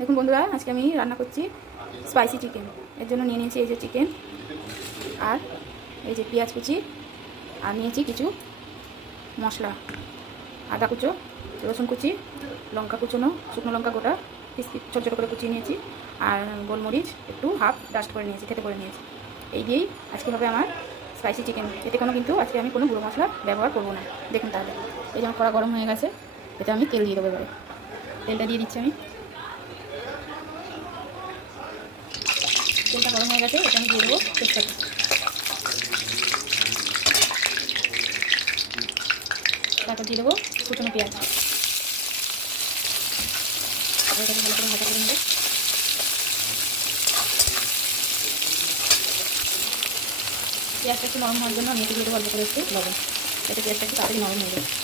দেখুন বন্ধুরা, আজকে আমি রান্না করছি স্পাইসি চিকেন। এর জন্য নিয়ে নিয়েছি এই যে চিকেন, আর এই যে পেঁয়াজ কুচি, আর নিয়েছি কিছু মশলা, আদা কুচো, রসুন কুচি, লঙ্কা কুচোনো, শুকনো লঙ্কা গোটা পিস ছোটো ছোটো করে কুচিয়ে নিয়েছি, আর গোলমরিচ একটু হাফ ডাস্ট করে নিয়েছি, খেতে করে নিয়েছি। এই দিয়েই আজকে হবে আমার স্পাইসি চিকেন। এতে কিন্তু আজকে আমি কোনো গুঁড়ো মশলা ব্যবহার করবো না। দেখুন তাহলে এই যেমন কড়া গরম হয়ে গেছে, এতে আমি তেল দিয়ে দেবো। এবারে তেলটা দিয়ে দিচ্ছি আমি। তেলটা গরম হয়ে গেছে, এটা আমি দিয়ে দেবো তেজপাতা। তারপর দিয়ে দেবো কুচনো পেঁয়াজ। এটাকে ভালো করে ভাজা করে নেবো। পেঁয়াজটা একটু নরম হওয়ার জন্য আমি একটু দিয়ে দেবো অল্প করে একটু লবণ, যাতে পেঁয়াজটা একটু তাড়াতাড়ি নরম হয়ে যাবে।